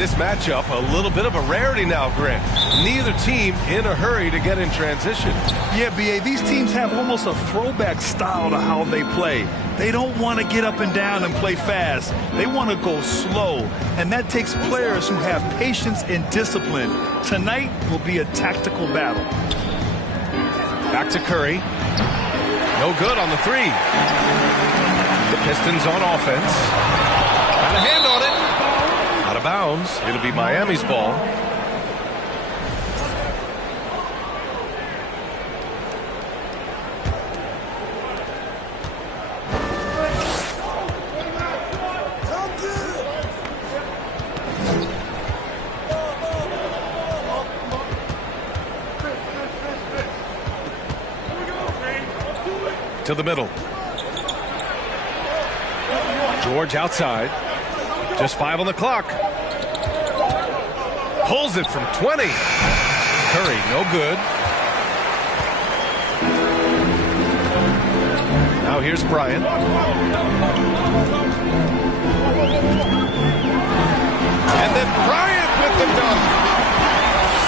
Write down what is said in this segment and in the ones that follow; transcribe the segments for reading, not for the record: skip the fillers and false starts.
This matchup, a little bit of a rarity now, Grant. Neither team in a hurry to get in transition. Yeah, B.A., these teams have almost a throwback style to how they play. They don't want to get up and down and play fast. They want to go slow, and that takes players who have patience and discipline. Tonight will be a tactical battle. Back to Curry. No good on the three. The Pistons on offense. Got a hand on it. Out of bounds. It'll be Miami's ball. To the middle. George outside. Just 5 on the clock. Pulls it from 20. Curry, no good. Now here's Bryant. And then Bryant with the dunk.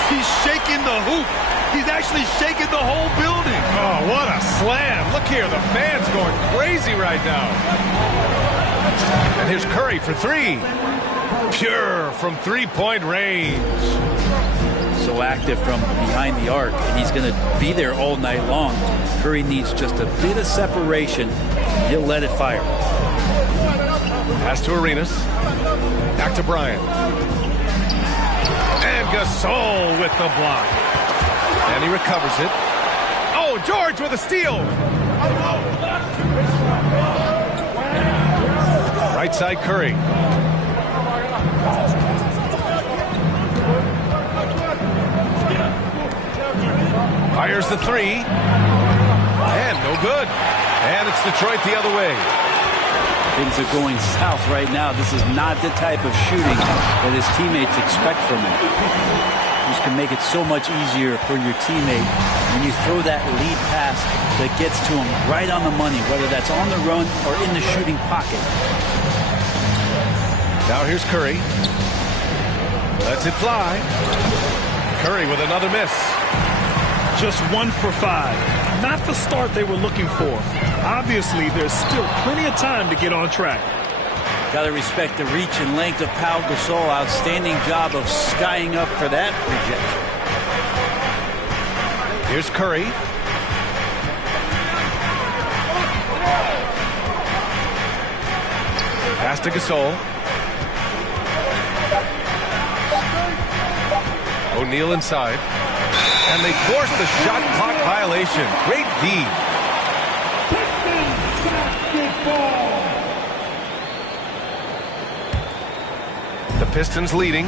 He's shaking the hoop. He's actually shaking the whole building. Oh, what a slam. Look here, the fans going crazy right now. And here's Curry for three. Pure from three-point range. So active from behind the arc, and he's going to be there all night long. Curry needs just a bit of separation. He'll let it fire. Pass to Arenas. Back to Bryant. And Gasol with the block. And he recovers it. Oh, George with a steal. Right side Curry. Fires the three. And no good. And it's Detroit the other way. Things are going south right now. This is not the type of shooting that his teammates expect from him. This can make it so much easier for your teammate when you throw that lead pass that gets to him right on the money, whether that's on the run or in the shooting pocket. Now here's Curry. Lets it fly. Curry with another miss. Just 1 for 5. Not the start they were looking for. Obviously, there's still plenty of time to get on track. Got to respect the reach and length of Pau Gasol. Outstanding job of skying up for that rejection. Here's Curry. Pass to Gasol. O'Neal inside. And they force the shot clock violation. Great D. The Pistons leading.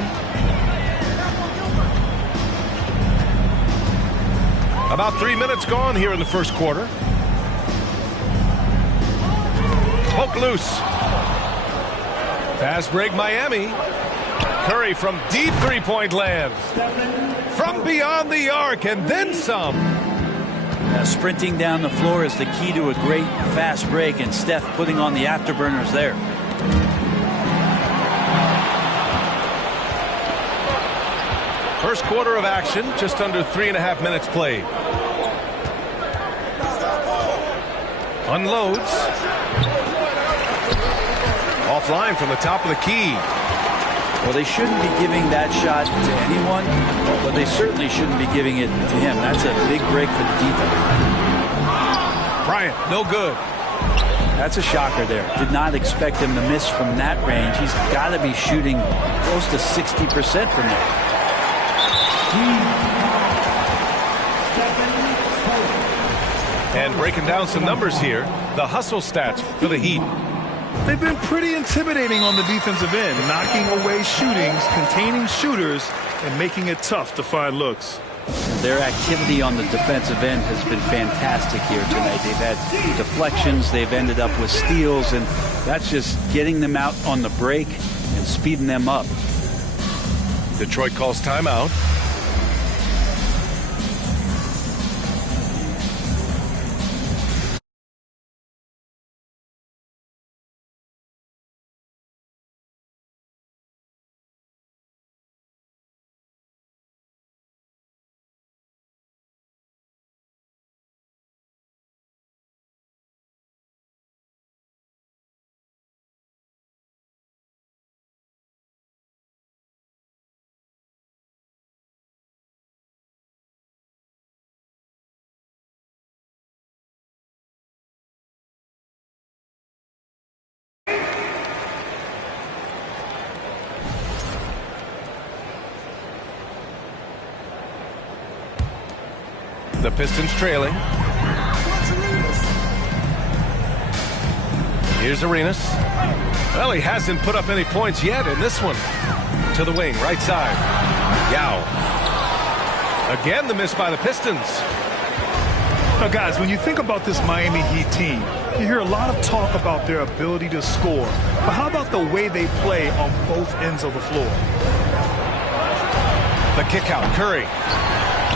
About 3 minutes gone here in the first quarter. Poke loose. Fast break Miami. Curry from deep three-point lands. From beyond the arc and then some. Sprinting down the floor is the key to a great fast break, and Steph putting on the afterburners there. First quarter of action, just under 3.5 minutes played. Unloads. Offline from the top of the key. Well, they shouldn't be giving that shot to anyone, but they certainly shouldn't be giving it to him. That's a big break for the defense. Bryant, no good. That's a shocker there. Did not expect him to miss from that range. He's got to be shooting close to 60% from there. And breaking down some numbers here, the hustle stats for the Heat. They've been pretty intimidating on the defensive end, knocking away shootings, containing shooters, and making it tough to find looks. Their activity on the defensive end has been fantastic here tonight. They've had deflections, they've ended up with steals, and that's just getting them out on the break and speeding them up. Detroit calls timeout. The Pistons trailing. Here's Arenas. Well, he hasn't put up any points yet in this one. To the wing, right side. Yao. Again, the miss by the Pistons. Now, guys, when you think about this Miami Heat team, you hear a lot of talk about their ability to score. But how about the way they play on both ends of the floor? The kick out, Curry.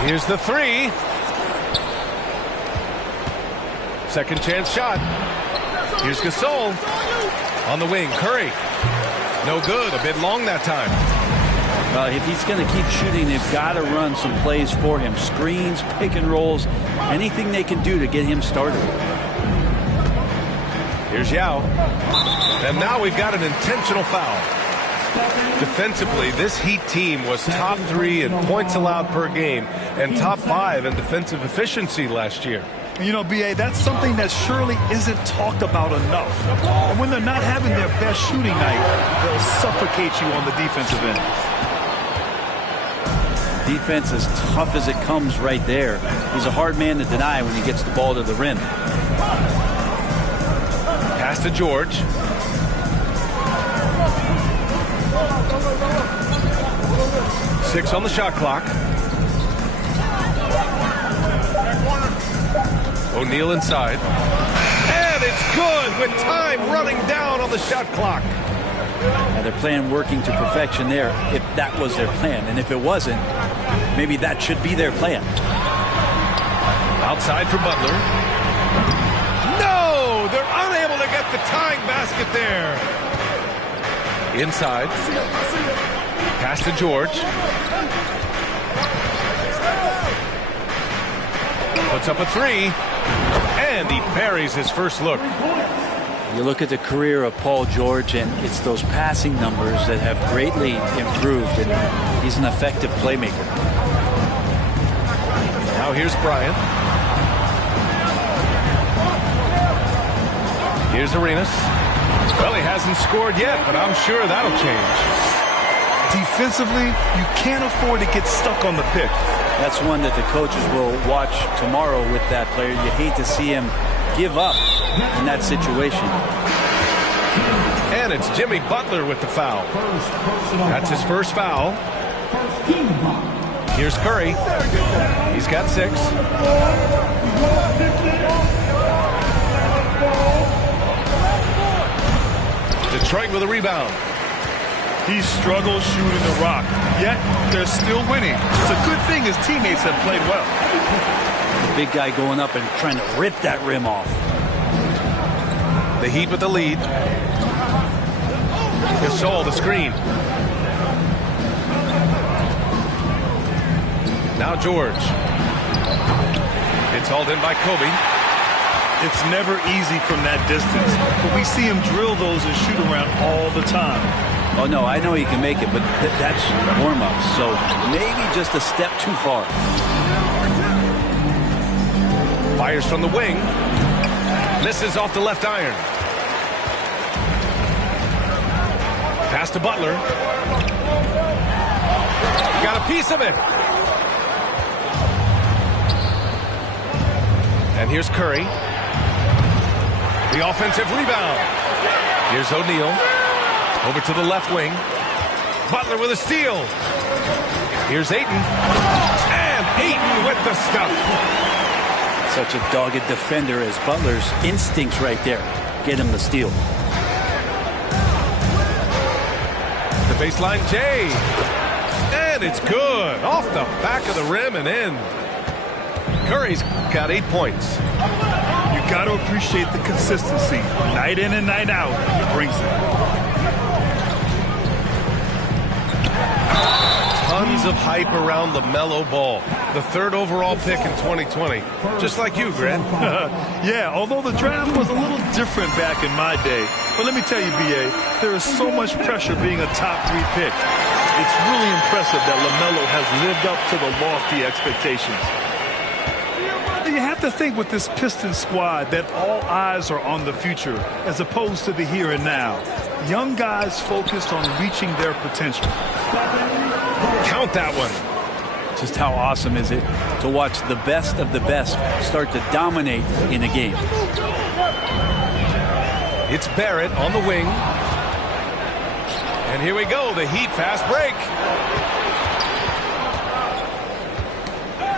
Here's the three. Second chance shot. Here's Gasol. On the wing, Curry. No good, a bit long that time. If he's going to keep shooting, they've got to run some plays for him. Screens, pick and rolls, anything they can do to get him started. Here's Yao. And now we've got an intentional foul. Defensively, this Heat team was top 3 in points allowed per game and top 5 in defensive efficiency last year. You know, B.A., that's something that surely isn't talked about enough. And when they're not having their best shooting night, they'll suffocate you on the defensive end. Defense as tough as it comes right there. He's a hard man to deny when he gets the ball to the rim. Pass to George. Six on the shot clock. O'Neal inside. And it's good with time running down on the shot clock. Now they're playing working to perfection there if that was their plan. And if it wasn't, maybe that should be their plan. Outside for Butler. No! They're unable to get the tying basket there. Inside. Pass to George. Puts up a three. And he parries his first look. You look at the career of Paul George, and it's those passing numbers that have greatly improved, and he's an effective playmaker. Now here's Bryant. Here's Arenas. Well, he hasn't scored yet, but I'm sure that'll change. Defensively, you can't afford to get stuck on the pick. That's one that the coaches will watch tomorrow with that player. You hate to see him give up in that situation. And it's Jimmy Butler with the foul. That's his first foul. Here's Curry. He's got 6. Detroit with a rebound. He struggles shooting the rock, yet they're still winning. It's a good thing his teammates have played well. The big guy going up and trying to rip that rim off. The Heat with the lead. Gasol, the screen. Now George. It's hauled in by Kobe. It's never easy from that distance, but we see him drill those and shoot around all the time. Oh, no, I know he can make it, but that's warm-up, so maybe just a step too far. Fires from the wing. Misses off the left iron. Pass to Butler. Got a piece of it. And here's Curry. The offensive rebound. Here's O'Neal. Over to the left wing. Butler with a steal. Here's Ayton. And Ayton with the stuff. Such a dogged defender as Butler's instincts right there get him the steal. The baseline J. And it's good. Off the back of the rim and in. Curry's got 8 points. You got to appreciate the consistency. Night in and night out, he brings it. Tons of hype around LaMelo Ball, the 3rd overall pick in 2020. Just like you, Grant. Yeah, although the draft was a little different back in my day. But let me tell you, B.A., there is so much pressure being a top 3 pick. It's really impressive that LaMelo has lived up to the lofty expectations. You have to think with this Pistons squad that all eyes are on the future as opposed to the here and now. Young guys focused on reaching their potential. Count that one. Just how awesome is it to watch the best of the best start to dominate in a game. It's Barrett on the wing. And here we go, the Heat fast break.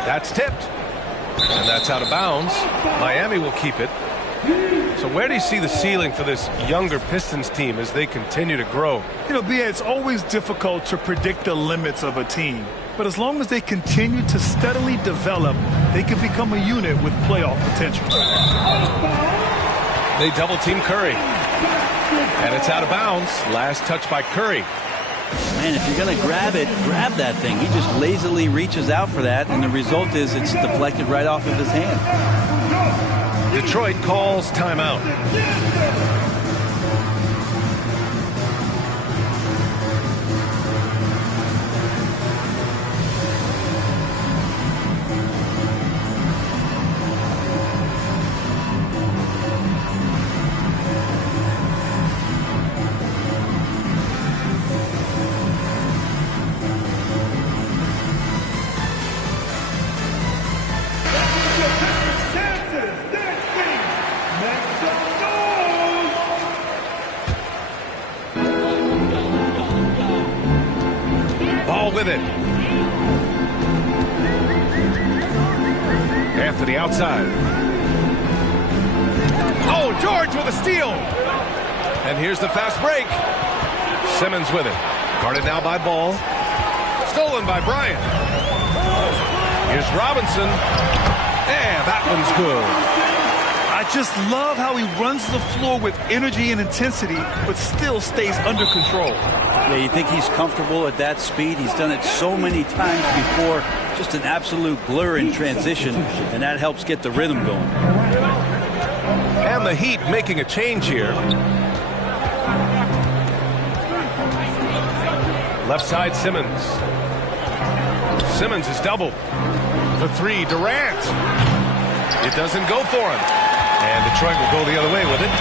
That's tipped. And that's out of bounds. Miami will keep it. So where do you see the ceiling for this younger Pistons team as they continue to grow? You know, Bia, it's always difficult to predict the limits of a team. But as long as they continue to steadily develop, they can become a unit with playoff potential. They double team Curry. And it's out of bounds. Last touch by Curry. Man, if you're going to grab it, grab that thing. He just lazily reaches out for that, and the result is it's deflected right off of his hand. Detroit calls timeout. With it. Anthony outside. Oh, George with a steal. And here's the fast break. Simmons with it. Guarded now by Ball. Stolen by Bryant. Here's Robinson. And that one's good. I just love how he runs the floor with energy and intensity, but still stays under control. Yeah, you think he's comfortable at that speed? He's done it so many times before. Just an absolute blur in transition, and that helps get the rhythm going. And the Heat making a change here. Left side, Simmons. Simmons is doubled. For three, Durant. It doesn't go for him. And Detroit will go the other way with it.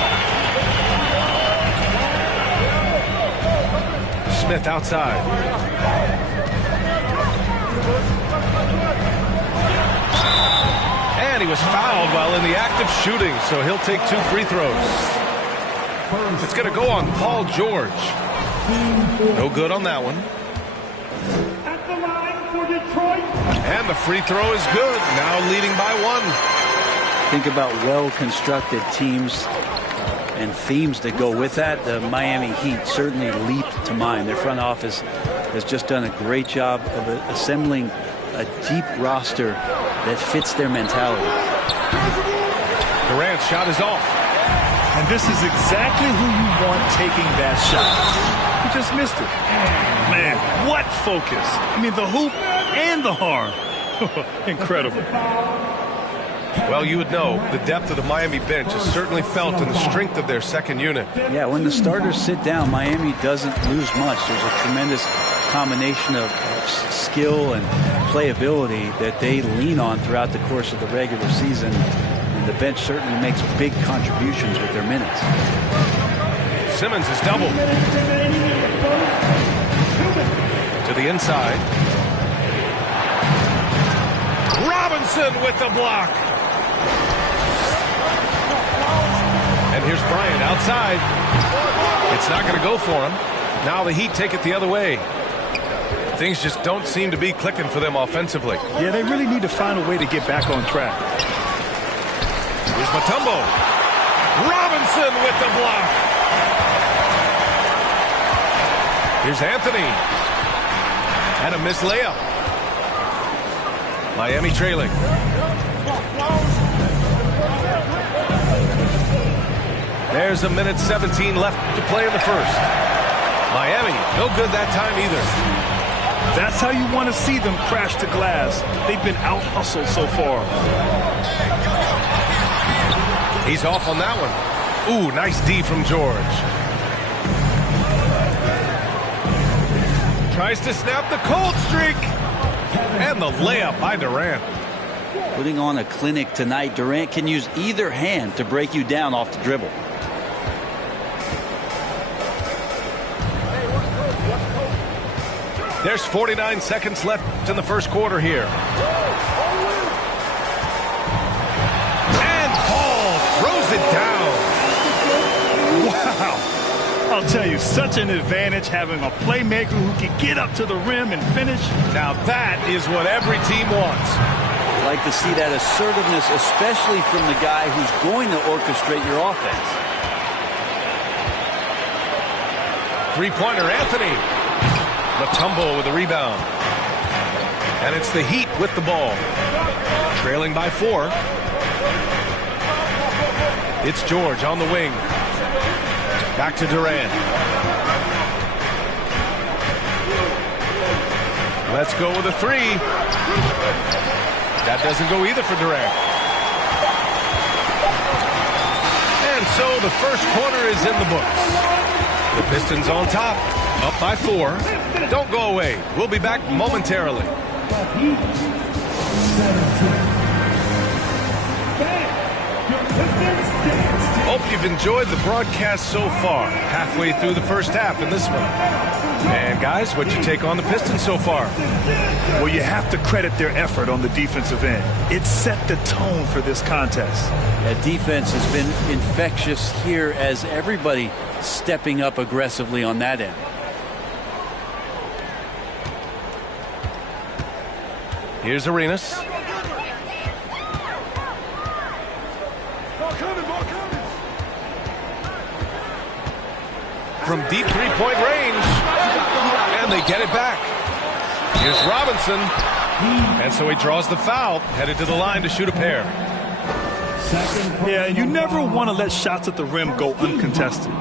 Smith outside. And he was fouled while in the act of shooting, so he'll take 2 free throws. It's going to go on Paul George. No good on that one. At the line for Detroit. And the free throw is good. Now leading by 1. Think about well-constructed teams and themes that go with that. The Miami Heat certainly leap to mind. Their front office has just done a great job of assembling a deep roster that fits their mentality. Durant's shot is off. And this is exactly who you want taking that shot. He just missed it. Man, what focus. I mean, the hoop and the harm. Incredible. Well, you would know the depth of the Miami bench is certainly felt in the strength of their second unit. Yeah, when the starters sit down, Miami doesn't lose much. There's a tremendous combination of skill and playability that they lean on throughout the course of the regular season. And the bench certainly makes big contributions with their minutes. Simmons is doubled. To the inside. Robinson with the block. And here's Bryant outside. It's not going to go for him. Now the Heat take it the other way. Things just don't seem to be clicking for them offensively. Yeah, they really need to find a way to get back on track. Here's Mutombo. Robinson with the block. Here's Anthony. And a missed layup. Miami trailing. There's 1:17 left to play in the first. Miami, no good that time either. That's how you want to see them crash to glass. They've been out-hustled so far. He's off on that one. Ooh, nice D from George. Tries to snap the cold streak. And the layup by Durant. Putting on a clinic tonight. Durant can use either hand to break you down off the dribble. There's 49 seconds left in the first quarter here. And Paul throws it down. Wow. I'll tell you, such an advantage having a playmaker who can get up to the rim and finish. Now that is what every team wants. I like to see that assertiveness, especially from the guy who's going to orchestrate your offense. Three-pointer, Anthony. Mutombo with a rebound. And it's the Heat with the ball. Trailing by 4. It's George on the wing. Back to Durant. Let's go with a 3. That doesn't go either for Durant. And so the first quarter is in the books. The Pistons on top, up by 4. Don't go away. We'll be back momentarily. Hope you've enjoyed the broadcast so far. Halfway through the first half in this one. And guys, what'd you take on the Pistons so far? Well, you have to credit their effort on the defensive end. It set the tone for this contest. That defense has been infectious here as everybody stepping up aggressively on that end. Here's Arenas. From deep three-point range. And they get it back. Here's Robinson. And so he draws the foul, headed to the line to shoot a pair. Yeah, you never want to let shots at the rim go uncontested.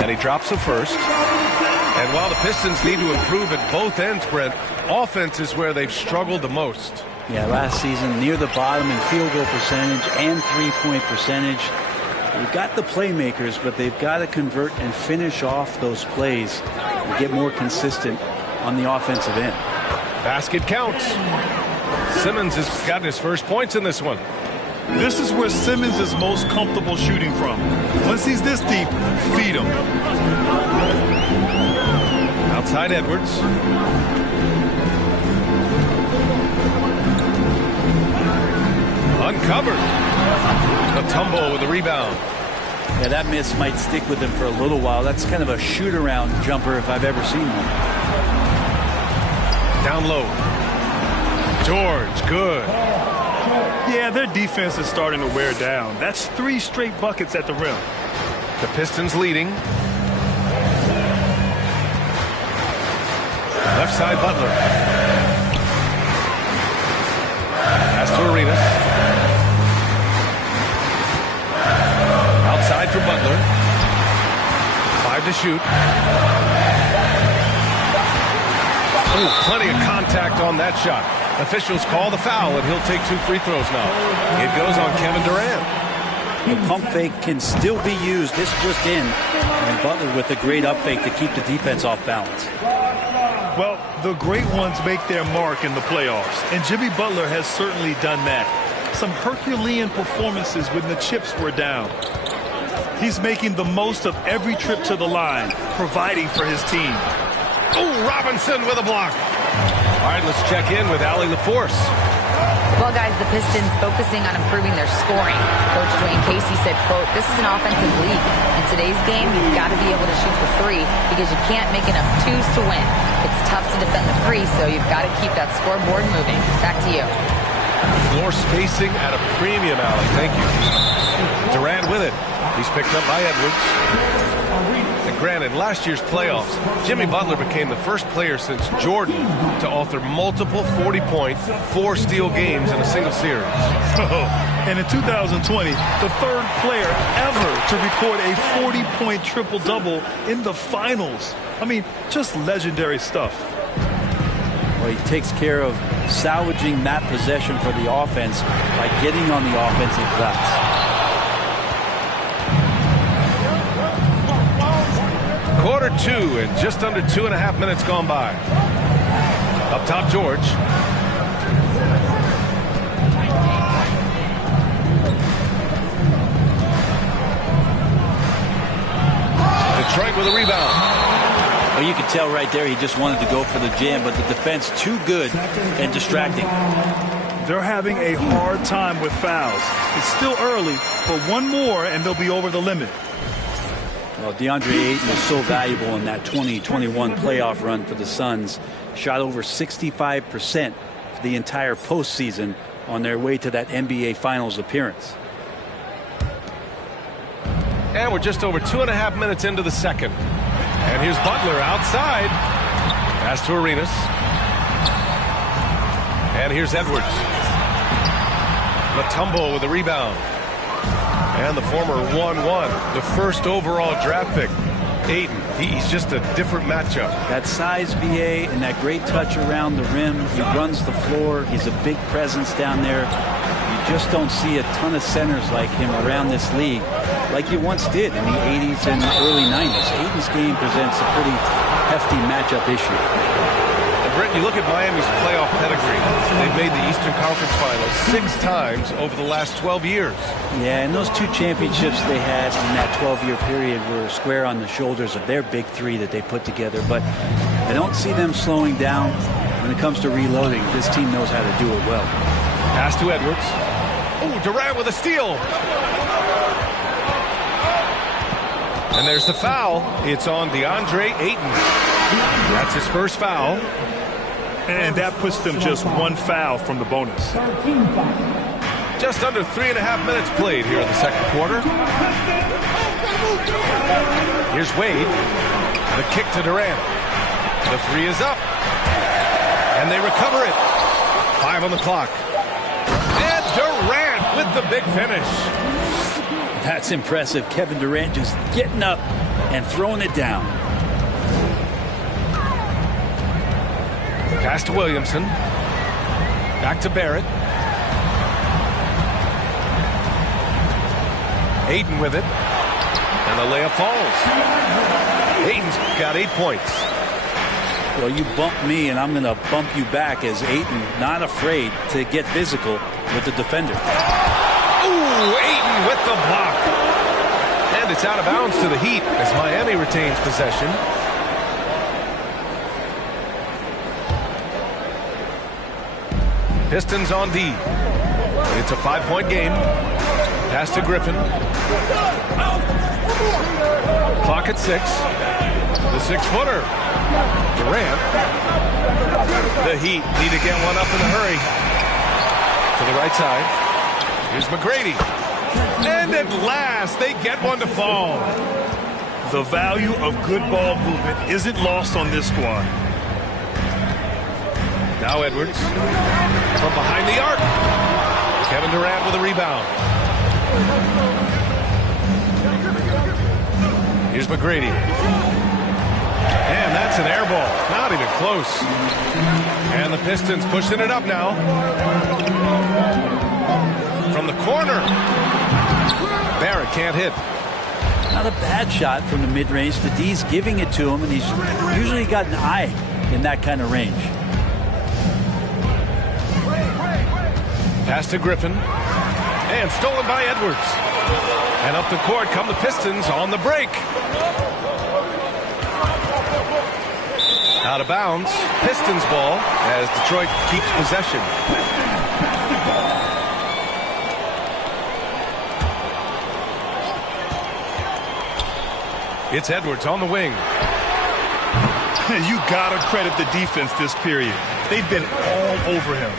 And he drops the first. And while the Pistons need to improve at both ends, Brent, offense is where they've struggled the most. Yeah, last season near the bottom in field goal percentage and three-point percentage. They've got the playmakers, but they've got to convert and finish off those plays and get more consistent on the offensive end. Basket counts. Simmons has gotten his first points in this one. This is where Simmons is most comfortable shooting from. Once he's this deep, feed him. Outside Edwards. Uncovered. Mutombo with the rebound. Yeah, that miss might stick with him for a little while. That's kind of a shoot-around jumper if I've ever seen one. Down low. George, good. Yeah, their defense is starting to wear down. That's 3 straight buckets at the rim. The Pistons leading. Left side, Butler. Pass to Arenas. Outside for Butler. 5 to shoot. Ooh, plenty of contact on that shot. Officials call the foul, and he'll take 2 free throws now. It goes on Kevin Durant. The pump fake can still be used. This just in. And Butler with a great up fake to keep the defense off balance. Well, the great ones make their mark in the playoffs, and Jimmy Butler has certainly done that. Some Herculean performances when the chips were down. He's making the most of every trip to the line, providing for his team. Oh, Robinson with a block. All right, let's check in with Allie LaForce. Well, guys, the Pistons focusing on improving their scoring. Coach Dwayne Casey said, quote, "This is an offensive league. In today's game, you've got to be able to shoot the 3 because you can't make enough 2s to win. It's tough to defend the 3, so you've got to keep that scoreboard moving." Back to you. Floor spacing at a premium, Allie. Thank you. Durant with it. He's picked up by Edwards. And granted, last year's playoffs, Jimmy Butler became the first player since Jordan to author multiple 40-point, 4-steal games in a single series. And in 2020, the 3rd player ever to record a 40-point triple-double in the finals. I mean, just legendary stuff. Well, he takes care of salvaging that possession for the offense by getting on the offensive glass. Quarter 2 and just under 2.5 minutes gone by. Up top, George. Detroit with a rebound. Well, you can tell right there he just wanted to go for the jam, but the defense too good and distracting. They're having a hard time with fouls. It's still early, but one more and they'll be over the limit. Well, DeAndre Ayton was so valuable in that 2021 playoff run for the Suns. Shot over 65% for the entire postseason on their way to that NBA Finals appearance. And we're just over 2.5 minutes into the second. And here's Butler outside. Pass to Arenas. And here's Edwards. Mutombo with a rebound. And the former 1-1, the first overall draft pick. Ayton, he's just a different matchup. That size, BA, and that great touch around the rim. He runs the floor. He's a big presence down there. You just don't see a ton of centers like him around this league like you once did in the 80s and early 90s. Ayton's game presents a pretty hefty matchup issue. Brent, you look at Miami's playoff pedigree. They've made the Eastern Conference Finals 6 times over the last 12 years. Yeah, and those 2 championships they had in that 12-year period were square on the shoulders of their big 3 that they put together. But I don't see them slowing down when it comes to reloading. This team knows how to do it well. Pass to Edwards. Oh, Durant with a steal. And there's the foul. It's on DeAndre Ayton. That's his first foul. And that puts them just 1 foul from the bonus. Just under 3.5 minutes played here in the second quarter. Here's Wade. The kick to Durant. The 3 is up. And they recover it. 5 on the clock. And Durant with the big finish. That's impressive. Kevin Durant just getting up and throwing it down. Pass to Williamson. Back to Barrett. Ayton with it. And the layup falls. Ayton's got 8 points. Well, you bump me, and I'm going to bump you back as Ayton not afraid to get physical with the defender. Ooh, Ayton with the block. And it's out of bounds to the Heat as Miami retains possession. Pistons on D. It's a 5-point game. Pass to Griffin. Clock at 6. The 6-footer. Durant. The Heat need to get one up in a hurry. To the right side. Here's McGrady. And at last, they get one to fall. The value of good ball movement isn't lost on this squad. Now Edwards. From behind the arc. Kevin Durant with a rebound. Here's McGrady. And that's an air ball. Not even close. And the Pistons pushing it up now. From the corner. Barrett can't hit. Not a bad shot from the mid-range. The D's giving it to him, and he's usually got an eye in that kind of range. Pass to Griffin. And stolen by Edwards. And up the court come the Pistons on the break. Out of bounds. Pistons ball as Detroit keeps possession. It's Edwards on the wing. You gotta credit the defense this period. They've been all over him.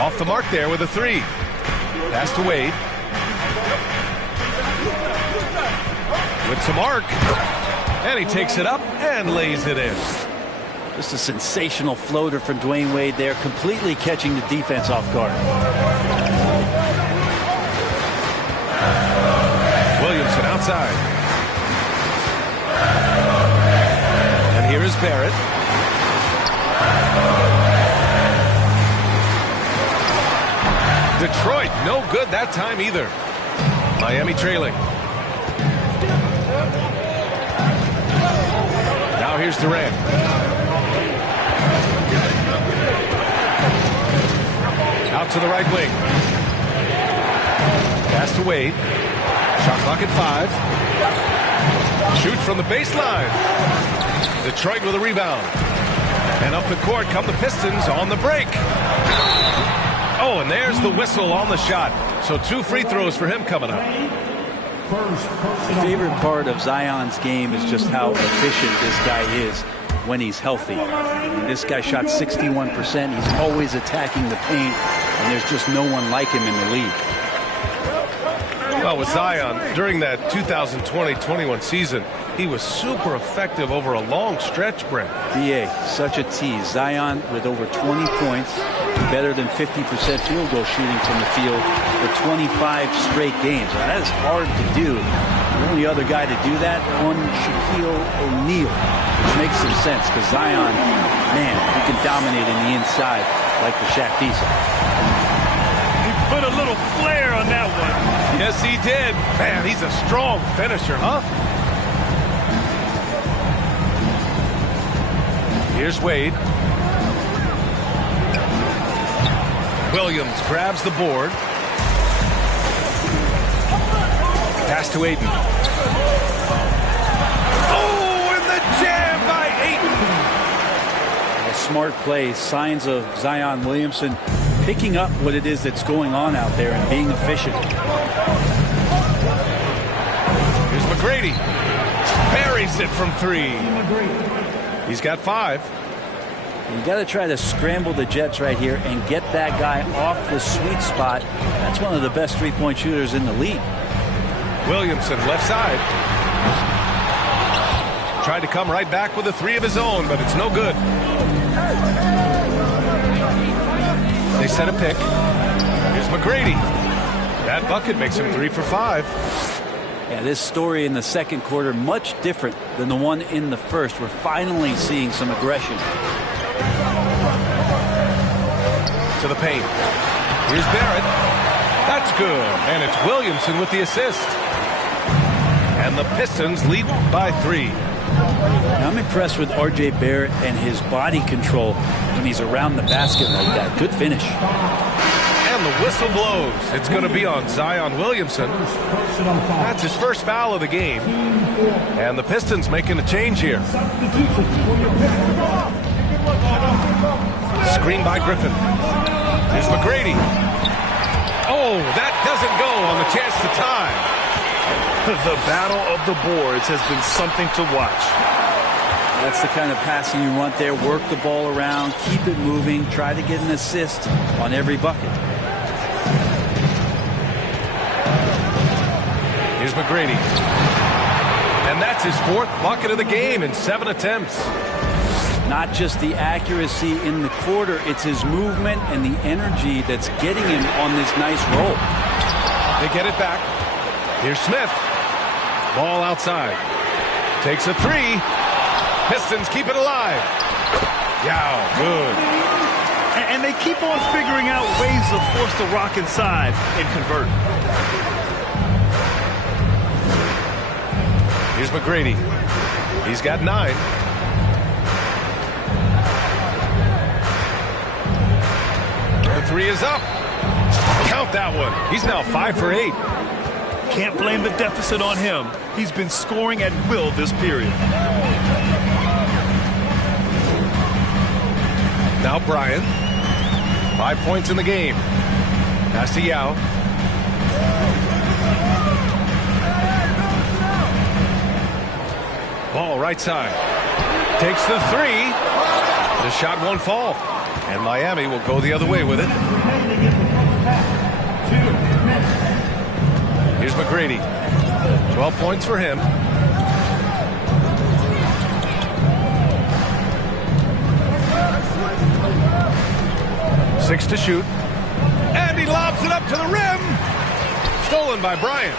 Off the mark there with a 3. Pass to Wade. With some arc. And he takes it up and lays it in. Just a sensational floater from Dwayne Wade there, completely catching the defense off guard. Williamson outside. And here is Barrett. Detroit, no good that time either. Miami trailing. Now here's Durant. Out to the right wing. Pass to Wade. Shot clock at 5. Shoots from the baseline. Detroit with a rebound. And up the court come the Pistons on the break. Oh, and there's the whistle on the shot. So 2 free throws for him coming up. My favorite part of Zion's game is just how efficient this guy is when he's healthy. This guy shot 61%. He's always attacking the paint, and there's just no one like him in the league. Well, with Zion, during that 2020-21 season, he was super effective over a long stretch, Brent. BA, such a tease. Zion with over 20 points, better than 50% field goal shooting from the field for 25 straight games. Now, that is hard to do. The only other guy to do that, one Shaquille O'Neal, which makes some sense because Zion, man, he can dominate in the inside like the Shaq Diesel. He put a little flair on that one. Yes, he did. Man, he's a strong finisher, huh? Here's Wade. Williams grabs the board. Pass to Ayton. Oh, and the jam by Ayton. A smart play, signs of Zion Williamson picking up what it is that's going on out there and being efficient. Here's McGrady. Buries it from 3. He's got 5. You got to try to scramble the Jets right here and get that guy off the sweet spot. That's one of the best three-point shooters in the league. Williamson, left side. Tried to come right back with a 3 of his own, but it's no good. They set a pick. Here's McGrady. That bucket makes him 3 for 5. Yeah, this story in the second quarter much different than the one in the first. We're finally seeing some aggression. To the paint. Here's Barrett. That's good. And it's Williamson with the assist. And the Pistons lead by 3. Now, I'm impressed with R.J. Barrett and his body control when he's around the basket like that. Good finish. And the whistle blows. It's going to be on Zion Williamson. That's his first foul of the game. And the Pistons making a change here. Screen by Griffin. Here's McGrady. Oh, that doesn't go on the chance to tie. The battle of the boards has been something to watch. That's the kind of passing you want there. Work the ball around, keep it moving, try to get an assist on every bucket. Here's McGrady. And that's his 4th bucket of the game in 7 attempts. Not just the accuracy in the quarter, it's his movement and the energy that's getting him on this nice roll. They get it back. Here's Smith. Ball outside. Takes a 3. Pistons keep it alive. Yeah, good. And they keep on figuring out ways to force the rock inside and convert. Here's McGrady. He's got 9. The 3 is up. Count that one. He's now 5 for 8. Can't blame the deficit on him. He's been scoring at will this period. Now Bryant. 5 points in the game. Pass to Yao. Ball right side. Takes the 3. The shot won't fall. And Miami will go the other way with it. Here's McGrady. 12 points for him. Six to shoot. And he lobs it up to the rim. Stolen by Bryant.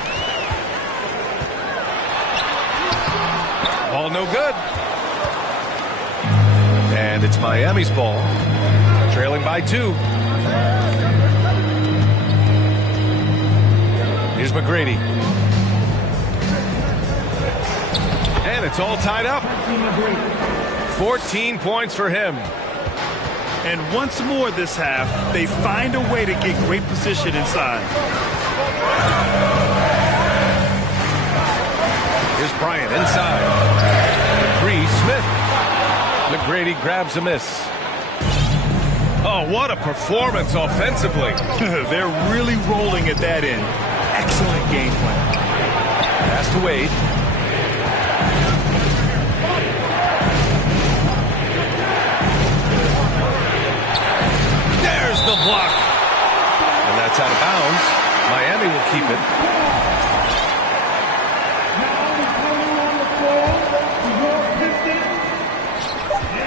Ball no good. And it's Miami's ball. Trailing by 2. Here's McGrady. And it's all tied up. 14 points for him. And once more this half, they find a way to get great position inside. Here's Here's Bryant inside. The three, Smith. McGrady grabs a miss. Oh, what a performance offensively. They're really rolling at that end. Excellent game plan. Pass to Wade. There's the block. And that's out of bounds. Miami will keep it.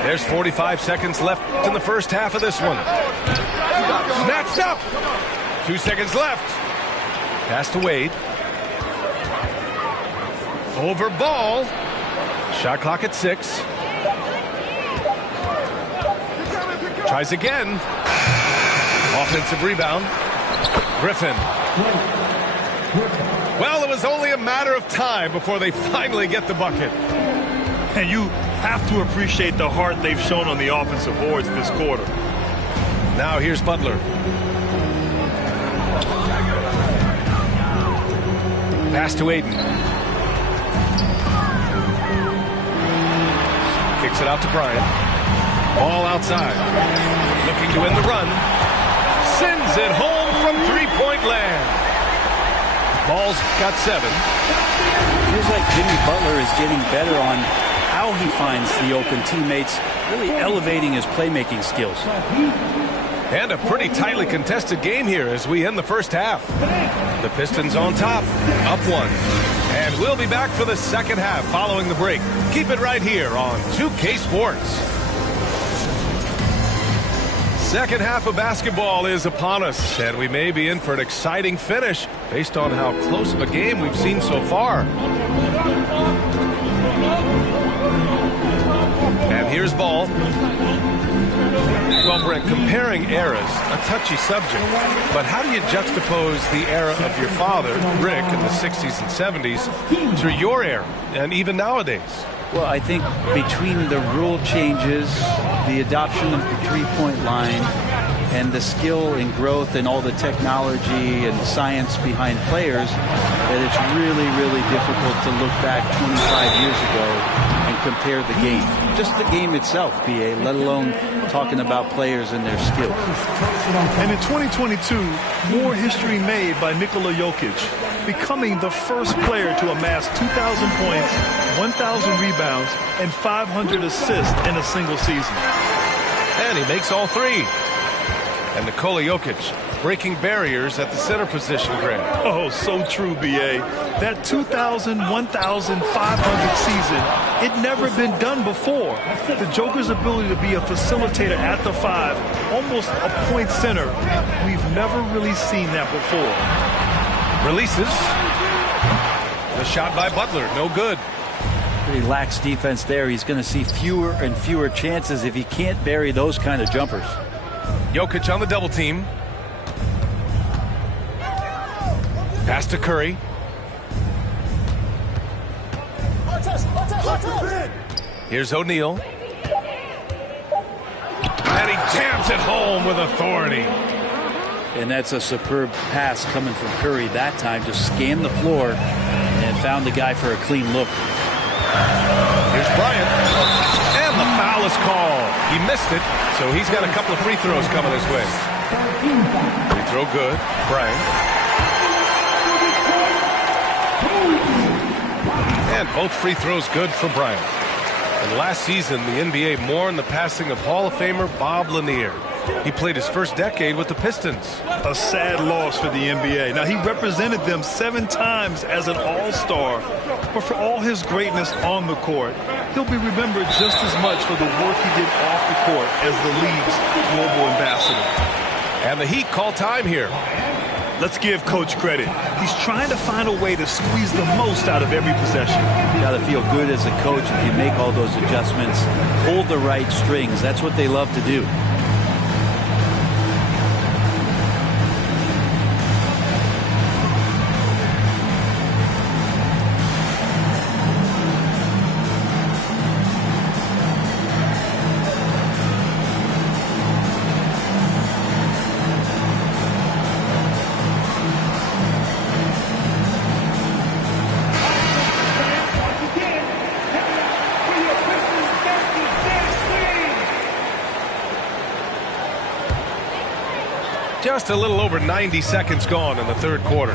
There's 45 seconds left in the first half of this one. Snatched up. 2 seconds left. Pass to Wade. Over ball. Shot clock at 6. Tries again. Offensive rebound. Griffin. Well, it was only a matter of time before they finally get the bucket. And you have to appreciate the heart they've shown on the offensive boards this quarter. Now here's Butler. Pass to Aiden. Kicks it out to Bryant. Ball outside. Looking to win the run. Sends it home from three-point land. Ball's got 7. Feels like Jimmy Butler is getting better on how he finds the open teammates, really elevating his playmaking skills. And a pretty tightly contested game here as we end the first half. The Pistons on top, up 1. And we'll be back for the second half following the break. Keep it right here on 2K Sports. Second half of basketball is upon us, and we may be in for an exciting finish based on how close of a game we've seen so far. And here's Ball. Well, Brent, comparing eras, a touchy subject, but how do you juxtapose the era of your father, Rick, in the 60s and 70s to your era, and even nowadays? Well, I think between the rule changes, the adoption of the three-point line, and the skill and growth and all the technology and science behind players, that it's really, really difficult to look back 25 years ago and compare the game. Just the game itself, BA, let alone talking about players and their skills. And in 2022, more history made by Nikola Jokic, becoming the first player to amass 2,000 points, 1,000 rebounds, and 500 assists in a single season. And he makes all 3. And Nikola Jokic breaking barriers at the center position, Grant. Oh, so true, B.A. That 2,000, 1,500 season, it never been done before. The Joker's ability to be a facilitator at the 5, almost a point center, we've never really seen that before. Releases. The shot by Butler, no good. Pretty lax defense there. He's going to see fewer and fewer chances if he can't bury those kind of jumpers. Jokic on the double team. Pass to Curry. Here's O'Neal. And he jams it home with authority. And that's a superb pass coming from Curry that time. Just scanned the floor and found the guy for a clean look. Here's Bryant. And the foul is called. He missed it, so he's got a couple of free throws coming his way. Free throw good. Bryant. And both free throws good for Bryant. And last season, the NBA mourned the passing of Hall of Famer Bob Lanier. He played his first decade with the Pistons. A sad loss for the NBA. Now, he represented them 7 times as an all-star, but for all his greatness on the court, he'll be remembered just as much for the work he did off the court as the league's global ambassador. And the Heat call time here. Let's give Coach credit. He's trying to find a way to squeeze the most out of every possession. You got to feel good as a coach if you make all those adjustments, hold the right strings. That's what they love to do. Just a little over 90 seconds gone in the third quarter.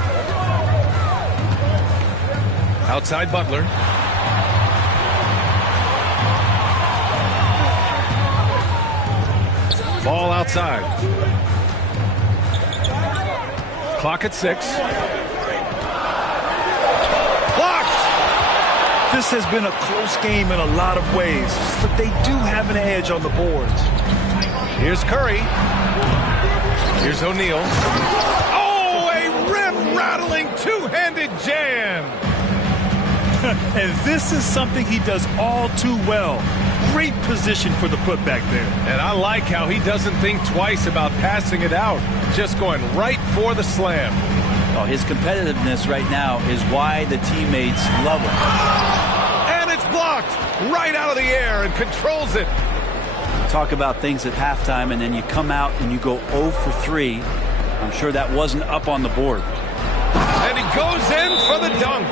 Outside Butler. Ball outside. Clock at 6. Blocked! This has been a close game in a lot of ways, but they do have an edge on the boards. Here's Curry. Here's O'Neal. Oh, a rim-rattling two-handed jam! And this is something he does all too well. Great position for the putback there. And I like how he doesn't think twice about passing it out. Just going right for the slam. Oh, his competitiveness right now is why the teammates love him. And it's blocked right out of the air and controls it. Talk about things at halftime, and then you come out and you go 0 for 3. I'm sure that wasn't up on the board. And he goes in for the dunk.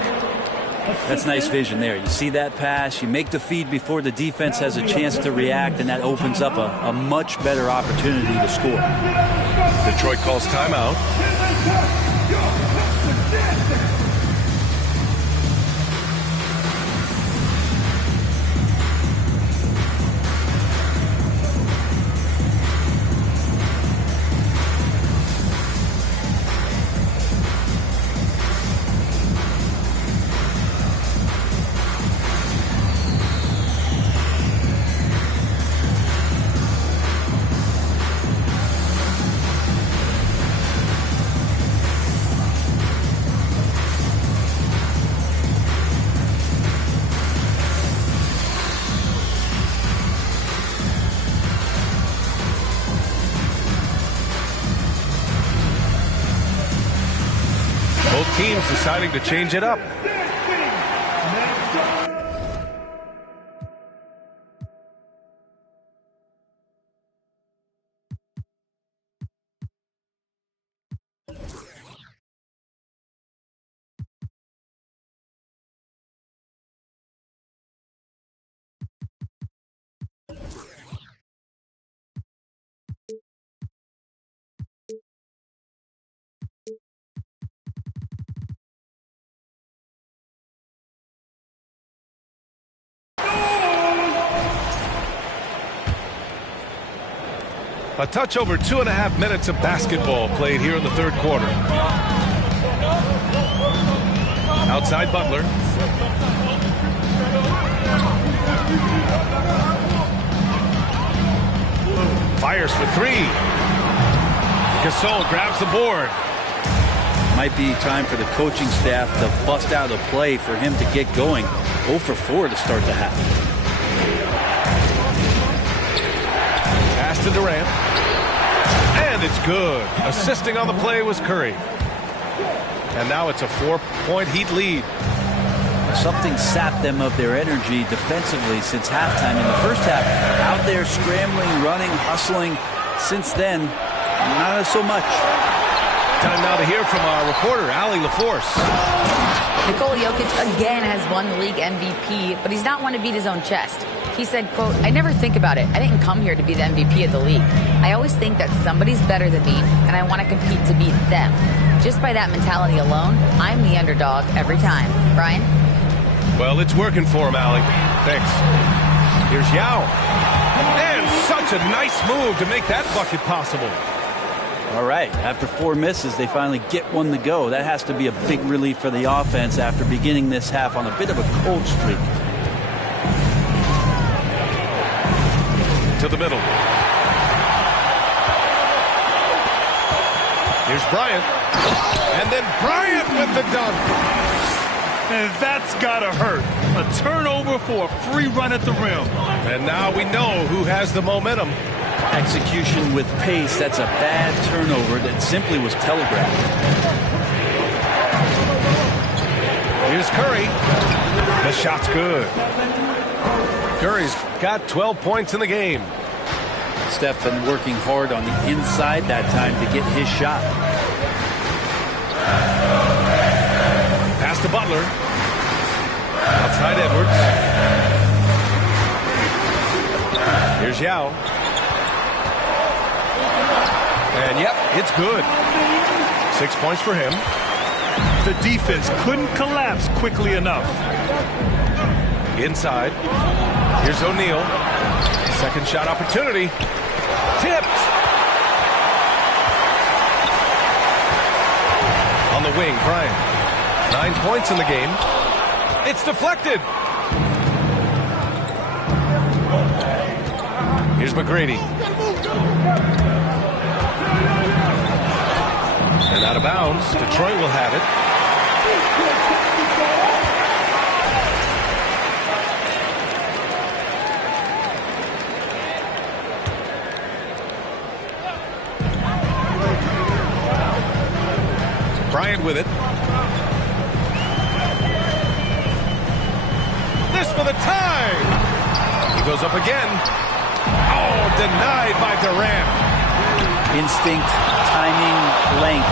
That's nice vision there. You see that pass, you make the feed before the defense has a chance to react, and that opens up a much better opportunity to score. Detroit calls timeout. Both teams deciding to change it up. A touch over 2.5 minutes of basketball played here in the third quarter. Outside Butler. Fires for 3. Gasol grabs the board. Might be time for the coaching staff to bust out a play for him to get going. 0 for 4 to start the half. Pass to Durant. And it's good. Assisting on the play was Curry. And now it's a 4-point Heat lead. Something sapped them of their energy defensively since halftime. In the first half, out there scrambling, running, hustling. Since then, not so much. Time now to hear from our reporter, Allie LaForce. Nikola Jokic again has won the league MVP, but he's not one to beat his own chest. He said, quote, "I never think about it. I didn't come here to be the MVP of the league. I always think that somebody's better than me, and I want to compete to beat them. Just by that mentality alone, I'm the underdog every time." Brian? Well, it's working for him, Allie. Thanks. Here's Yao. And such a nice move to make that bucket possible. All right, after 4 misses, they finally get one to go. That has to be a big relief for the offense after beginning this half on a bit of a cold streak. To the middle. Here's Bryant. And then Bryant with the dunk. And that's gotta hurt. A turnover for a free run at the rim. And now we know who has the momentum. Execution with pace, that's a bad turnover that simply was telegraphed. Here's Curry. The shot's good. Curry's got 12 points in the game. Steph been working hard on the inside that time to get his shot. Pass to Butler. Outside Edwards. Here's Yao. And yep, it's good. 6 points for him. The defense couldn't collapse quickly enough. Inside. Here's O'Neal. Second shot opportunity. Tipped. On the wing, Bryant. 9 points in the game. It's deflected. Here's McGrady. And out of bounds. Detroit will have it. Bryant with it. This for the tie. He goes up again. Oh, denied by Durant. Instinct, timing, length.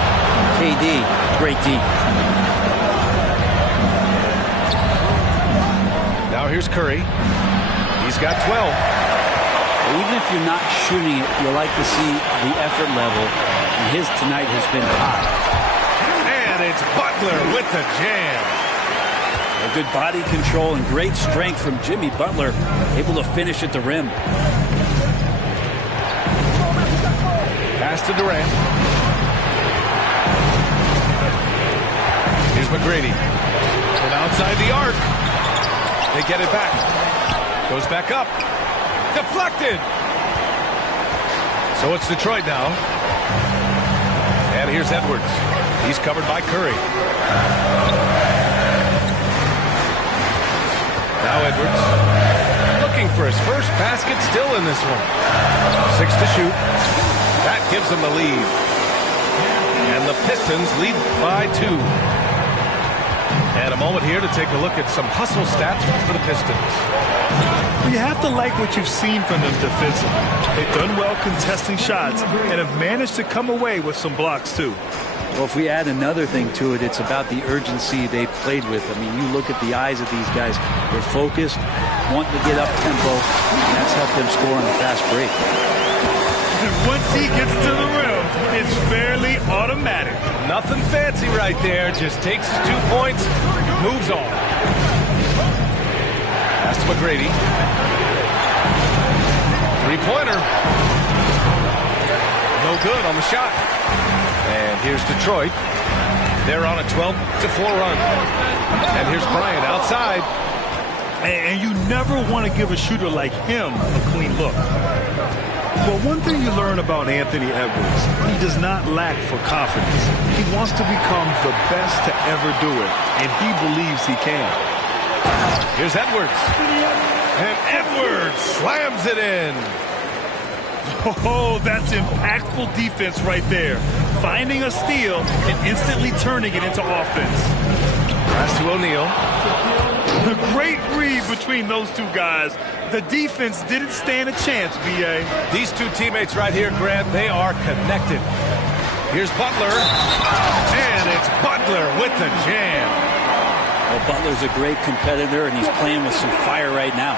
KD, great D. Now here's Curry. He's got 12. Even if you're not shooting it, you like to see the effort level. And his tonight has been high. And it's Butler with the jam. A good body control and great strength from Jimmy Butler, able to finish at the rim. Pass to Durant. Here's McGrady. From outside the arc. They get it back. Goes back up. Deflected. So it's Detroit now. And here's Edwards. He's covered by Curry. Now Edwards. Looking for his first basket still in this one. 6 to shoot. That gives them the lead. And the Pistons lead by 2. And a moment here to take a look at some hustle stats for the Pistons. You have to like what you've seen from them defensively. They've done well contesting shots and have managed to come away with some blocks too. Well, if we add another thing to it, it's about the urgency they've played with. I mean, you look at the eyes of these guys. They're focused, wanting to get up tempo, and that's helped them score on the fast break. And once he gets to the rim, it's fairly automatic. Nothing fancy right there. Just takes his 2 points, moves on. Pass to McGrady. Three-pointer. No good on the shot. And here's Detroit. They're on a 12-4 run. And here's Bryant outside. And you never want to give a shooter like him a clean look. Well, one thing you learn about Anthony Edwards, he does not lack for confidence. He wants to become the best to ever do it, and he believes he can. Here's Edwards. And Edwards slams it in. Oh, that's impactful defense right there. Finding a steal and instantly turning it into offense. Pass to O'Neal. A great read between those two guys. The defense didn't stand a chance, B.A. These two teammates right here, Grant, they are connected. Here's Butler. And it's Butler with the jam. Well, Butler's a great competitor, and he's playing with some fire right now.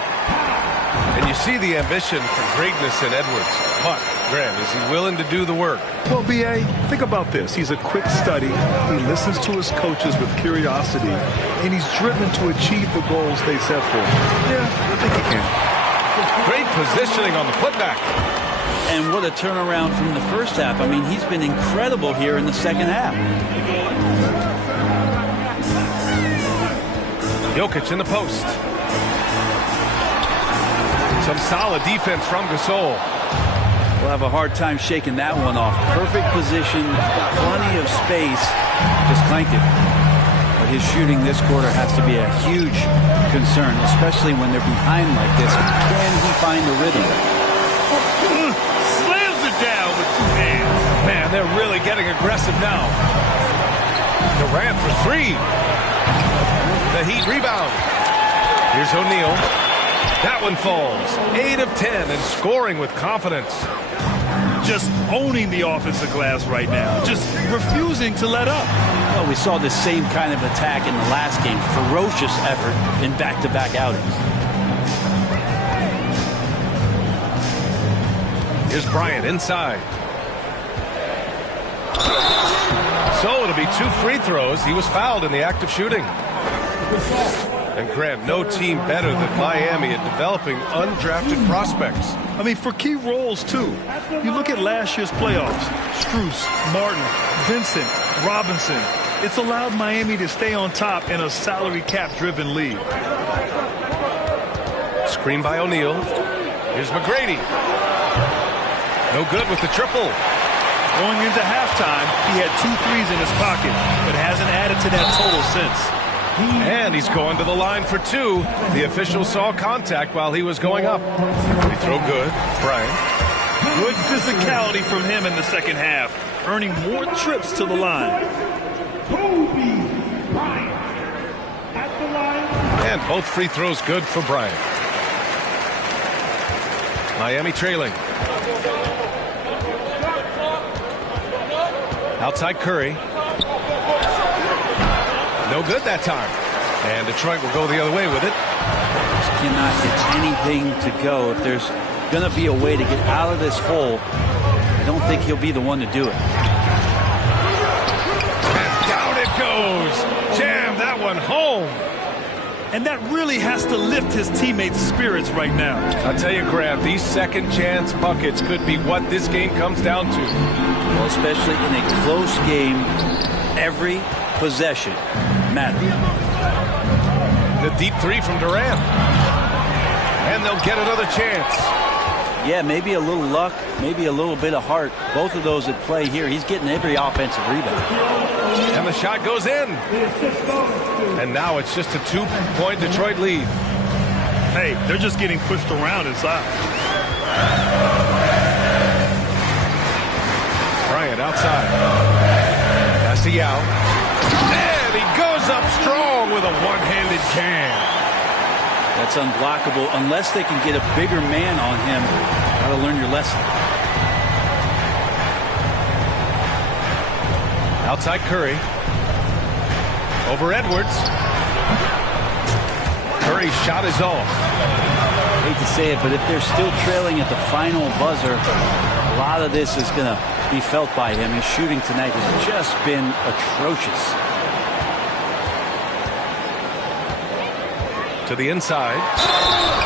And you see the ambition for greatness in Edwards. But, Grant, is he willing to do the work? Well, B.A., think about this. He's a quick study. He listens to his coaches with curiosity, and he's driven to achieve the goals they set for him. Yeah, I think he can. Great positioning on the putback. And what a turnaround from the first half. I mean, he's been incredible here in the second half. Jokic in the post. Some solid defense from Gasol. We'll have a hard time shaking that one off. Perfect position, plenty of space, just clanked it. But his shooting this quarter has to be a huge concern, especially when they're behind like this. Can he find the rhythm? Slams it down with 2 hands. Man, they're really getting aggressive now. Durant for 3. The Heat rebound. Here's O'Neal. That one falls. 8 of 10 and scoring with confidence. Just owning the offensive glass right now. Just refusing to let up. Well, we saw the same kind of attack in the last game. Ferocious effort in back-to-back outings. Here's Bryant inside. So it'll be 2 free throws. He was fouled in the act of shooting. And Grant, no team better than Miami at developing undrafted prospects. I mean, for key roles, too. You look at last year's playoffs. Strus, Martin, Vincent, Robinson. It's allowed Miami to stay on top in a salary cap-driven league. Screen by O'Neal. Here's McGrady. No good with the triple. Going into halftime, he had 2 threes in his pocket, but hasn't added to that total since. And he's going to the line for 2. The official saw contact while he was going up. Free throw good. Bryant. Good physicality from him in the second half, earning more trips to the line. Kobe Bryant at the line. And both free throws good for Bryant. Miami trailing. Outside Curry. No good that time. And Detroit will go the other way with it. Just cannot get anything to go. If there's going to be a way to get out of this hole, I don't think he'll be the one to do it. And down it goes. Jam that one home. And that really has to lift his teammates' spirits right now. I'll tell you, Grant, these second chance buckets could be what this game comes down to. Well, especially in a close game, every possession matters. The deep 3 from Durant. And they'll get another chance. Yeah, maybe a little luck, maybe a little bit of heart. Both of those at play here. He's getting every offensive rebound. And the shot goes in. And now it's just a 2-point Detroit lead. Hey, they're just getting pushed around inside. Bryant outside. Pass to Yao. And he goes up strong with a one-handed jam. That's unblockable unless they can get a bigger man on him. Got to learn your lesson. Outside Curry. Over Edwards. Curry's shot is off. I hate to say it, but if they're still trailing at the final buzzer, a lot of this is going to be felt by him. His shooting tonight has just been atrocious. To the inside.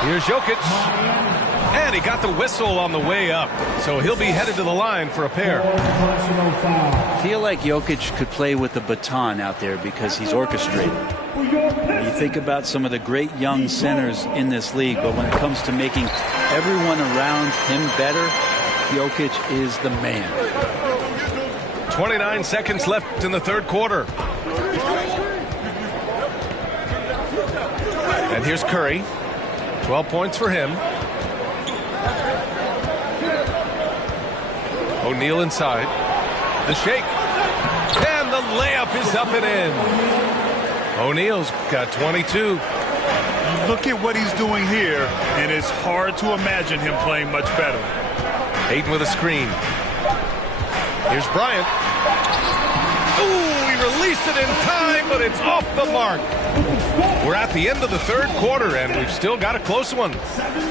Here's Jokic. And he got the whistle on the way up. So he'll be headed to the line for a pair. I feel like Jokic could play with the baton out there because he's orchestrated. You think about some of the great young centers in this league, but when it comes to making everyone around him better, Jokic is the man. 29 seconds left in the third quarter. And here's Curry. 12 points for him. O'Neal inside. The shake. And the layup is up and in. O'Neal's got 22. Look at what he's doing here, and it's hard to imagine him playing much better. Ayton with a screen. Here's Bryant. Ooh, he released it in time, but it's off the mark. We're at the end of the third quarter, and we've still got a close one.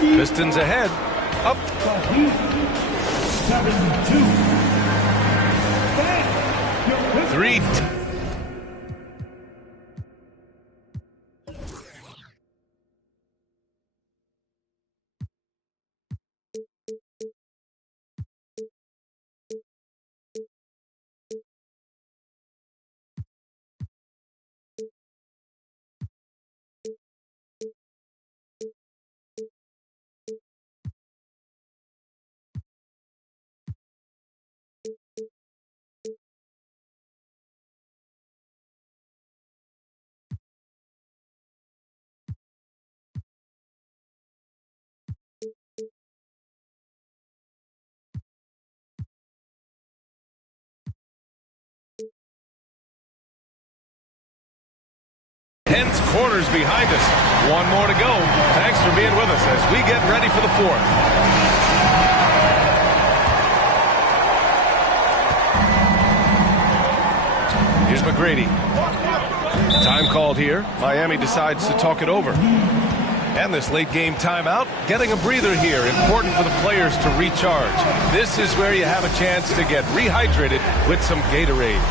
Pistons ahead. Up. 3. Tense quarters behind us. One more to go. Thanks for being with us as we get ready for the fourth. Here's McGrady. Time called here. Miami decides to talk it over. And this late game timeout, getting a breather here, important for the players to recharge. This is where you have a chance to get rehydrated with some Gatorade.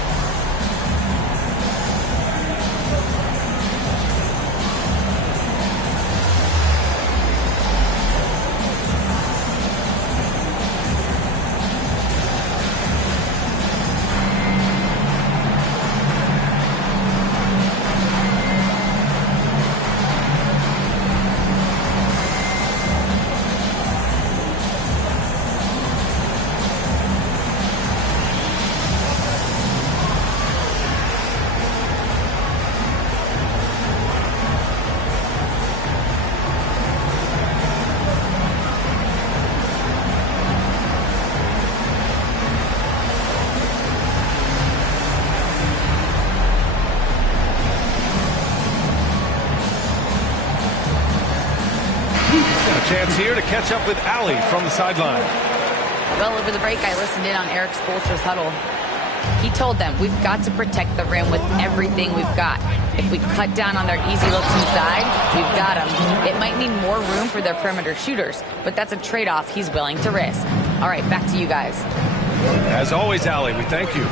Chance here to catch up with Allie from the sideline. Well, over the break, I listened in on Eric Spoelstra's huddle. He told them, we've got to protect the rim with everything we've got. If we cut down on their easy looks inside, we've got them. It might mean more room for their perimeter shooters, but that's a trade-off he's willing to risk. All right, back to you guys. As always, Allie, we thank you.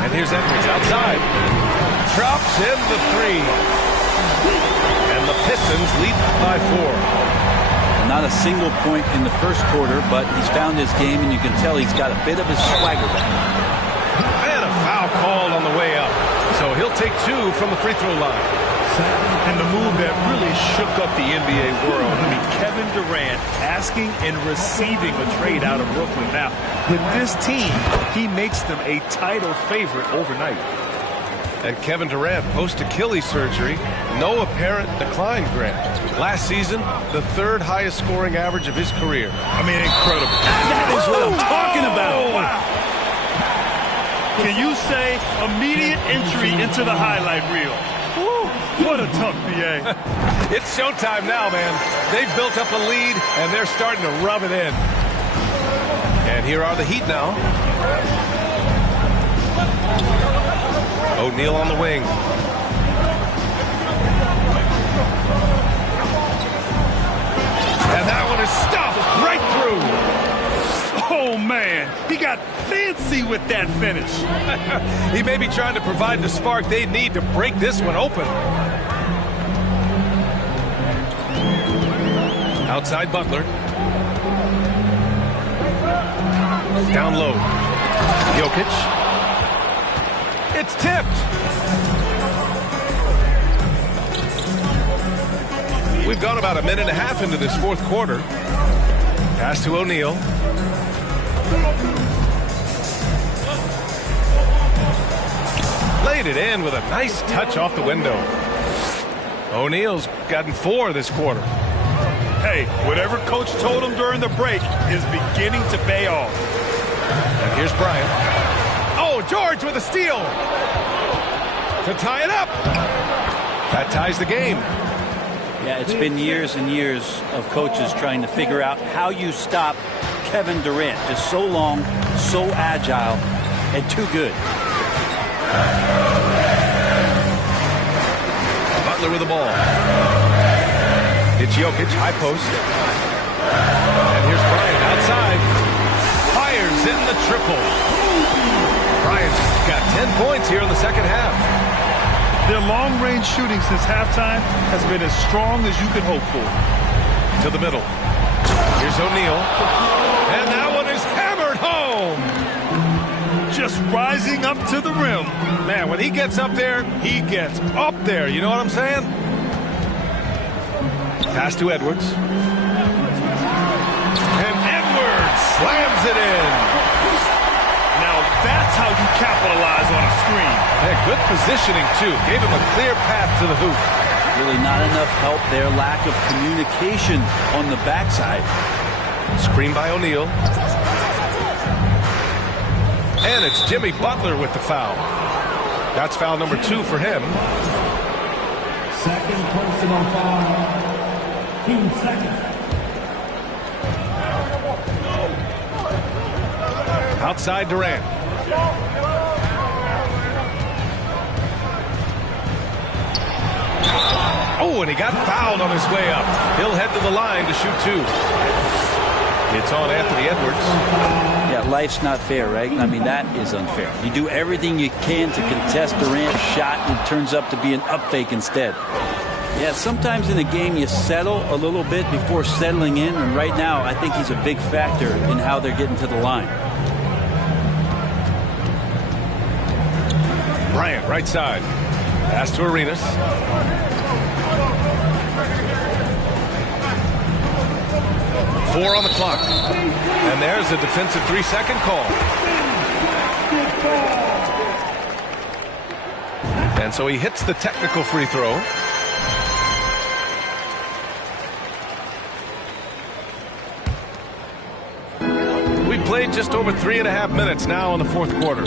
And here's Edwards outside. Drops in the three. And the Pistons lead by 4. Not a single point in the first quarter, but he's found his game, and you can tell he's got a bit of his swagger back. And a foul called on the way up. So he'll take 2 from the free throw line. And the move that really shook up the NBA world. I mean, Kevin Durant asking and receiving a trade out of Brooklyn. Now, with this team, he makes them a title favorite overnight. And Kevin Durant, post-Achilles surgery, no apparent decline, Grant. Last season, the 3rd highest scoring average of his career. I mean, incredible. That is what I'm talking about. Wow. Can you say immediate entry into the highlight reel? Woo, what a tough BA. It's showtime now, man. They've built up a lead, and they're starting to rub it in. And here are the Heat now. O'Neal on the wing. And that one is stuffed right through. Oh, man. He got fancy with that finish. He may be trying to provide the spark they need to break this one open. Outside Butler. Down low. Jokic. It's tipped. We've gone about a minute and a half into this 4th quarter. Pass to O'Neal. Laid it in with a nice touch off the window. O'Neal's gotten 4 this quarter. Hey, whatever coach told him during the break is beginning to pay off. And here's Bryant. Oh, George with a steal to tie it up. That ties the game. Yeah, it's been years and years of coaches trying to figure out how you stop Kevin Durant. Just so long, so agile, and too good. Butler with the ball. It's Jokic, high post. And here's Bryant outside. Fires in the triple. Bryant's got 10 points here in the second half. Their long-range shooting since halftime has been as strong as you could hope for. To the middle. Here's O'Neal. And that one is hammered home. Just rising up to the rim. Man, when he gets up there, he gets up there. You know what I'm saying? Pass to Edwards. And Edwards slams it in. That's how you capitalize on a screen. Yeah, good positioning, too. Gave him a clear path to the hoop. Really not enough help there. Lack of communication on the backside. Screen by O'Neal. And it's Jimmy Butler with the foul. That's foul number 2 for him. Second personal foul. 2 seconds. Outside Durant. Oh, and he got fouled on his way up. He'll head to the line to shoot 2. It's on Anthony Edwards. Yeah, life's not fair, right? I mean, that is unfair. You do everything you can to contest Durant's shot, and it turns up to be an up fake instead. Yeah, sometimes in a game you settle a little bit before settling in, and right now I think he's a big factor in how they're getting to the line. Bryant, right side. Pass to Arenas. Four on the clock. And there's a defensive 3-second call. And so he hits the technical free throw. We played just over 3.5 minutes now in the fourth quarter.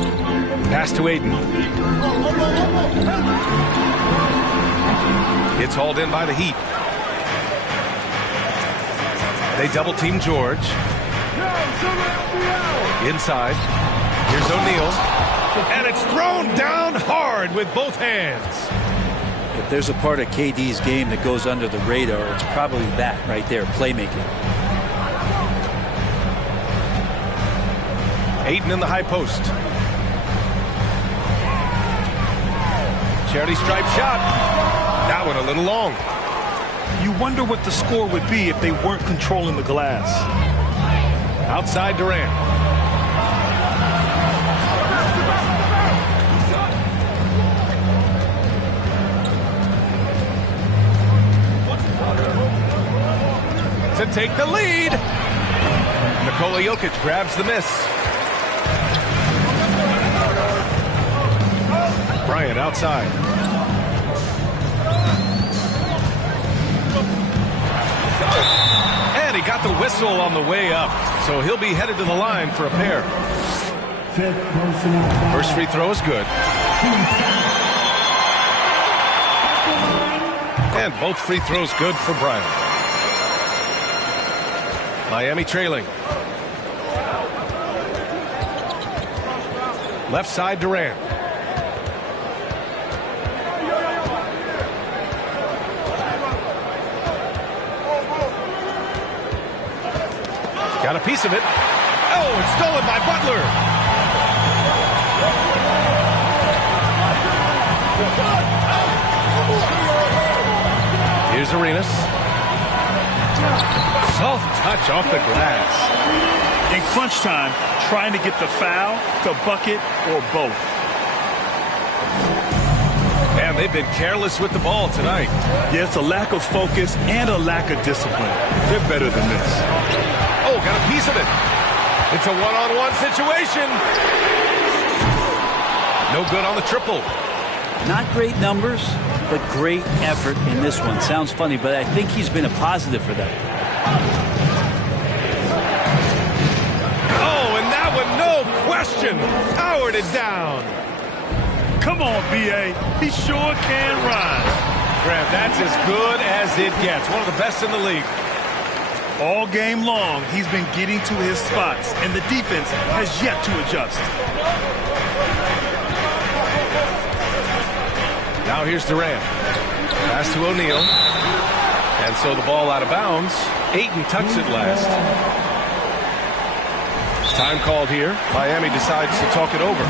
Pass to Ayton. It's hauled in by the Heat. They double team George. Inside. Here's O'Neal. And it's thrown down hard with both hands. If there's a part of KD's game that goes under the radar, it's probably that right there, playmaking. Ayton in the high post. Charity stripe shot. That one a little long. You wonder what the score would be if they weren't controlling the glass. Outside Durant. To take the lead. Nikola Jokic grabs the miss. Bryant outside. And he got the whistle on the way up. So he'll be headed to the line for a pair. First free throw is good. And both free throws good for Bryant. Miami trailing. Left side Durant. Got a piece of it. Oh, it's stolen by Butler. Here's Arenas. Soft touch off the glass. In crunch time, trying to get the foul, the bucket, or both. Man, they've been careless with the ball tonight. Yeah, it's a lack of focus and a lack of discipline. They're better than this. Oh, got a piece of it. It's a one-on-one situation. No good on the triple. Not great numbers, but great effort in this one. Sounds funny, but I think he's been a positive for them. Oh, and that one, no question, powered it down. Come on, B.A. He sure can run. Graham, that's as good as it gets. One of the best in the league. All game long, he's been getting to his spots, and the defense has yet to adjust. Now here's Durant. Pass to O'Neal. And so the ball out of bounds. Ayton tucks it last. Time called here. Miami decides to talk it over.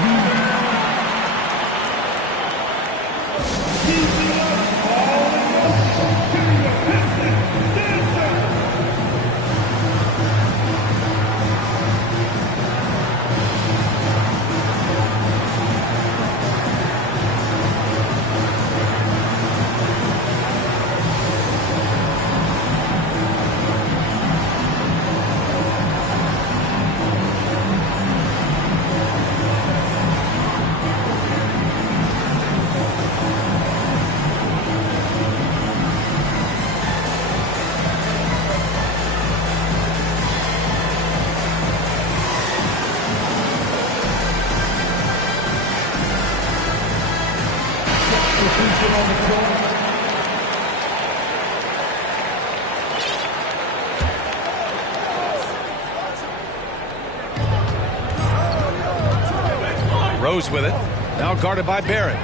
Rose with it. Now guarded by Barrett.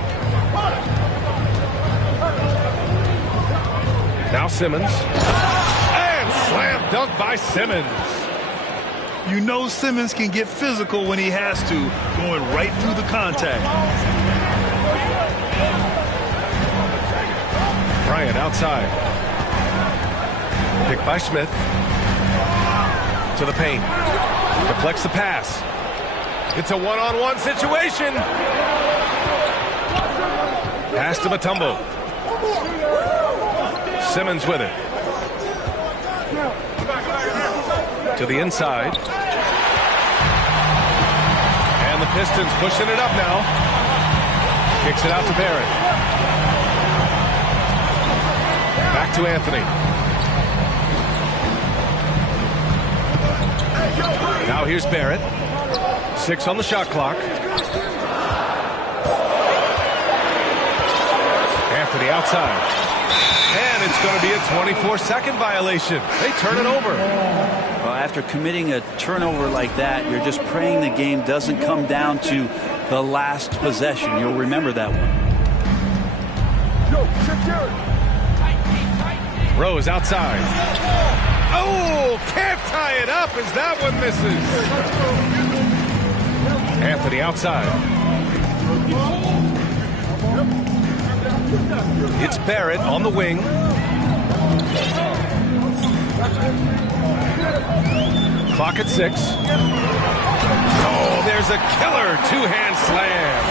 Now Simmons. And slam dunk by Simmons. You know Simmons can get physical when he has to, going right through the contact. Bryant outside. Picked by Smith. To the paint. Deflects the pass. It's a one-on-one situation. Pass to Mutombo. Simmons with it. To the inside. And the Pistons pushing it up now. Kicks it out to Barrett. Back to Anthony. Now here's Barrett. 6 on the shot clock. Anthony outside. And it's going to be a 24-second violation. They turn it over. Well, after committing a turnover like that, you're just praying the game doesn't come down to the last possession. You'll remember that one. Rose outside. Oh, can't tie it up as that one misses. Anthony outside. It's Barrett on the wing. Clock at 6. Oh, there's a killer two-hand slam.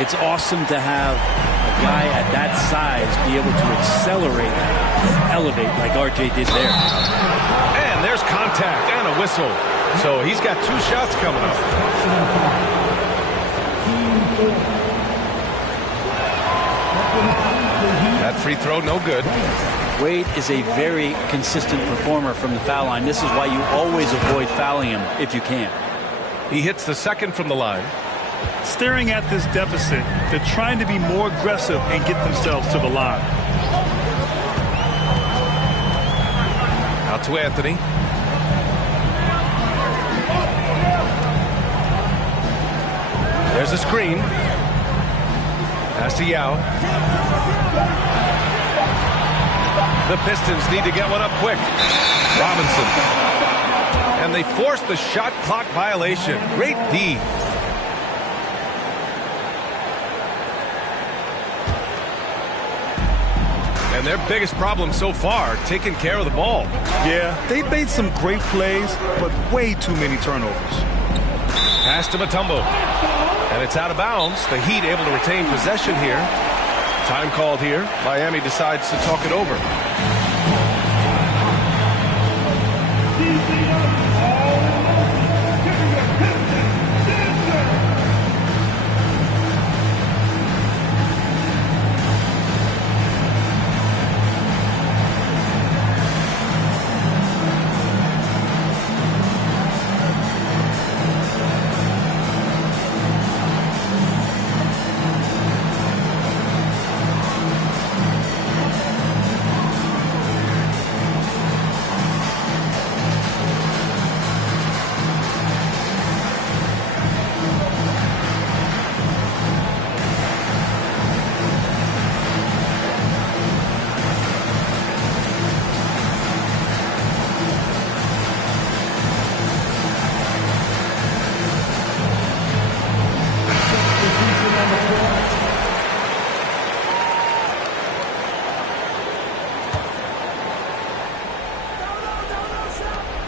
It's awesome to have a guy at that size be able to accelerate, elevate like RJ did there. And there's contact and a whistle. So he's got 2 shots coming up. That free throw, no good. Wade is a very consistent performer from the foul line. This is why you always avoid fouling him if you can. He hits the second from the line. Staring at this deficit, they're trying to be more aggressive and get themselves to the line. Out to Anthony. There's a screen. Pass to Yao. The Pistons need to get one up quick. Robinson. And they force the shot clock violation. Great D. And their biggest problem so far, taking care of the ball. Yeah, they made some great plays, but way too many turnovers. Pass to Mutombo. And it's out of bounds. The Heat able to retain possession here. Time called here. Miami decides to talk it over.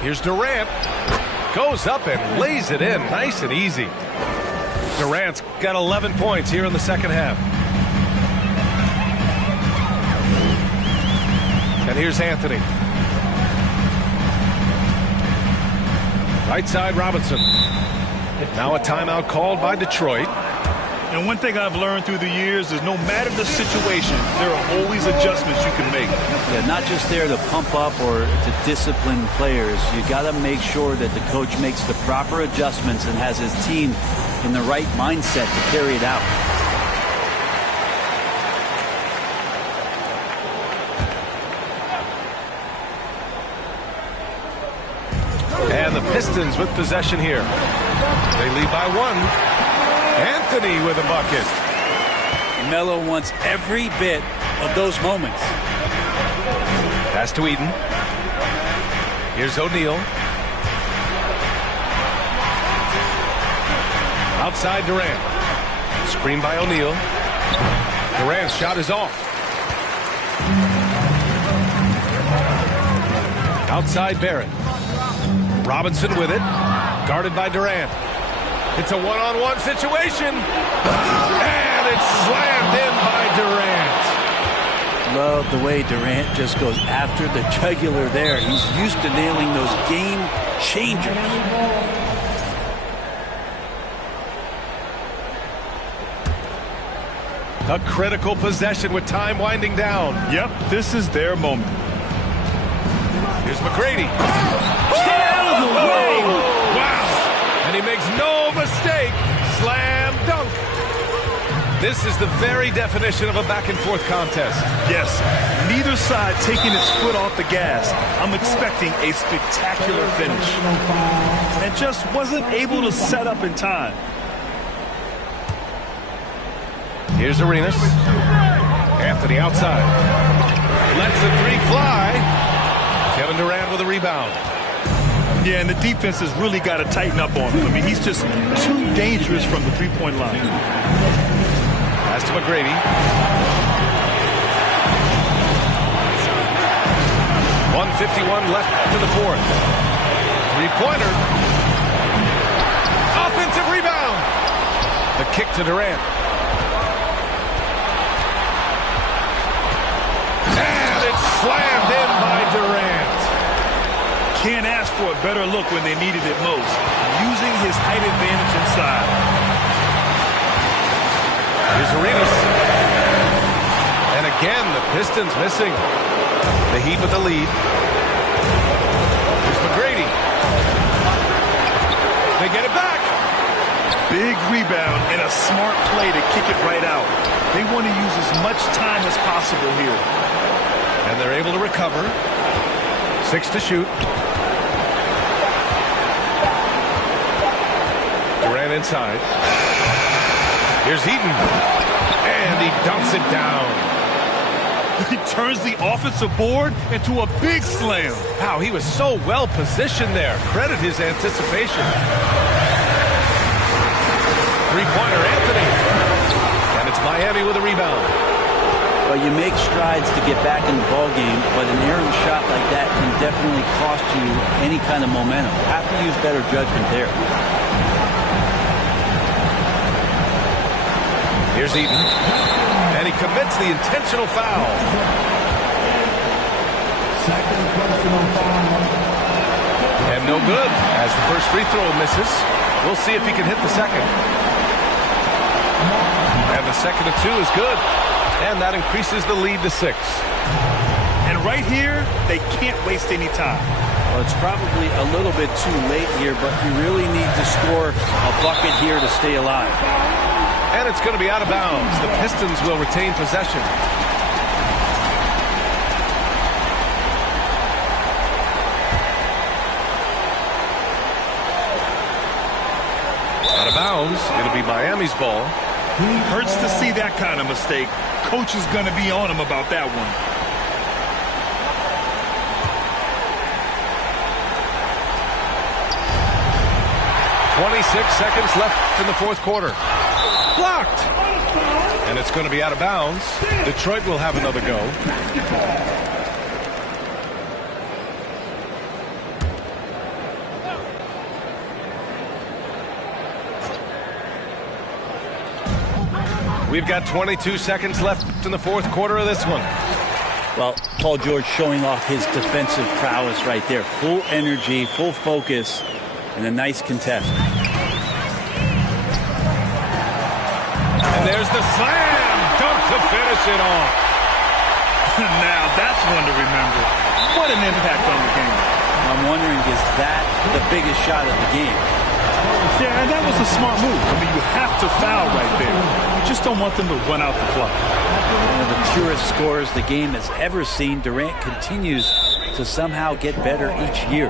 Here's Durant. Goes up and lays it in. Nice and easy. Durant's got 11 points here in the second half. And here's Anthony. Right side, Robinson. Now a timeout called by Detroit. And one thing I've learned through the years is no matter the situation, there are always adjustments you can make. Yeah, not just there to pump up or to discipline players. You got to make sure that the coach makes the proper adjustments and has his team in the right mindset to carry it out. And the Pistons with possession here. They lead by 1. Anthony with a bucket. Melo wants every bit of those moments. Pass to Eaton. Here's O'Neal. Outside Durant. Screen by O'Neal. Durant's shot is off. Outside Barrett. Robinson with it. Guarded by Durant. It's a one-on-one situation. And it's slammed in by Durant. Love the way Durant just goes after the jugular there. He's used to nailing those game changers. A critical possession with time winding down. Yep, this is their moment. Here's McGrady. Get out of the way! Wow! And he makes no mistake. Slam dunk. This is the very definition of a back-and-forth contest. Yes, neither side taking its foot off the gas. I'm expecting a spectacular finish. And just wasn't able to set up in time. Here's Arenas. Anthony outside. Lets the three fly. Kevin Durant with a rebound. Yeah, and the defense has really got to tighten up on him. I mean, he's just too dangerous from the three-point line. Pass to McGrady. 1:51 left to the fourth. Three-pointer. Offensive rebound. The kick to Durant. And it's slammed in by Durant. Can't ask for a better look when they needed it most. Using his height advantage inside. Here's Arenas. And again, the Pistons missing. The Heat with the lead. Here's McGrady. They get it back. Big rebound and a smart play to kick it right out. They want to use as much time as possible here. And they're able to recover. 6 to shoot. Durant inside. Here's Eaton. And he dunks it down. He turns the offensive board into a big slam. Wow, he was so well positioned there. Credit his anticipation. Three-pointer, Anthony. And it's Miami with a rebound. Well, you make strides to get back in the ball game, but an errant shot like that can definitely cost you any kind of momentum. You have to use better judgment there. Here's Eaton. And he commits the intentional foul. Second personal foul. And no good as the first free throw misses. We'll see if he can hit the second. And the second of two is good. And that increases the lead to 6. And right here, they can't waste any time. Well, it's probably a little bit too late here, but you really need to score a bucket here to stay alive. And it's going to be out of bounds. The Pistons will retain possession. Out of bounds. It'll be Miami's ball. Hurts to see that kind of mistake. Coach is going to be on him about that one. .26 seconds left in the fourth quarter. Blocked. And it's going to be out of bounds. Detroit will have another go. We've got 22 seconds left in the fourth quarter of this one. Well, Paul George showing off his defensive prowess right there. Full energy, full focus, and a nice contest. And there's the slam dunk to finish it off. Now that's one to remember. What an impact on the game. I'm wondering, is that the biggest shot of the game? Yeah, and that was a smart move. I mean, you have to foul right there. You just don't want them to run out the clock. One of the purest scorers the game has ever seen. Durant continues to somehow get better each year.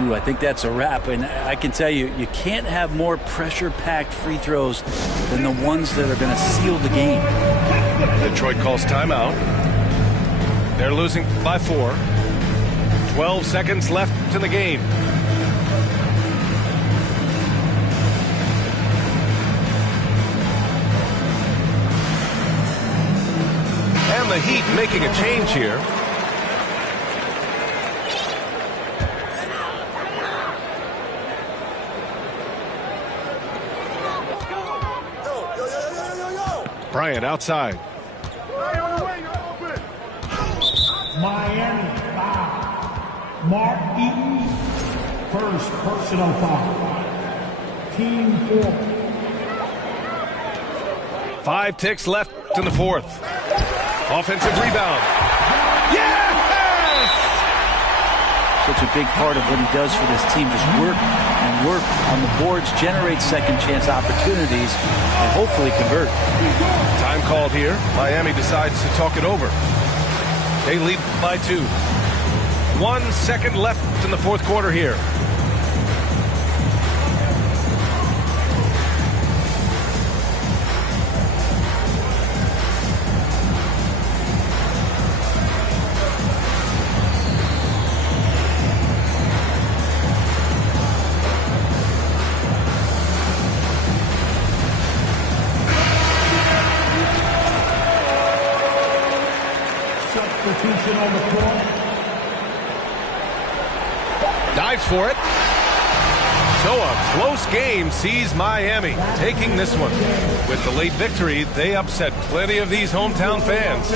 Ooh, I think that's a wrap. And I can tell you, you can't have more pressure-packed free throws than the ones that are going to seal the game. Detroit calls timeout. They're losing by 4. 12 seconds left in the game. And the Heat making a change here. Bryant outside. Miami foul. Mark Eaton, first personal foul. Team 4. 5 ticks left in the fourth. Offensive rebound. Yes! Such a big part of what he does for this team. Just work and work on the boards, generate second chance opportunities, and hopefully convert. Time called here. Miami decides to talk it over. They lead by 2. 1 second left in the fourth quarter here. Substitution on the floor. Dives for it. So a close game sees Miami taking this one. With the late victory, they upset plenty of these hometown fans.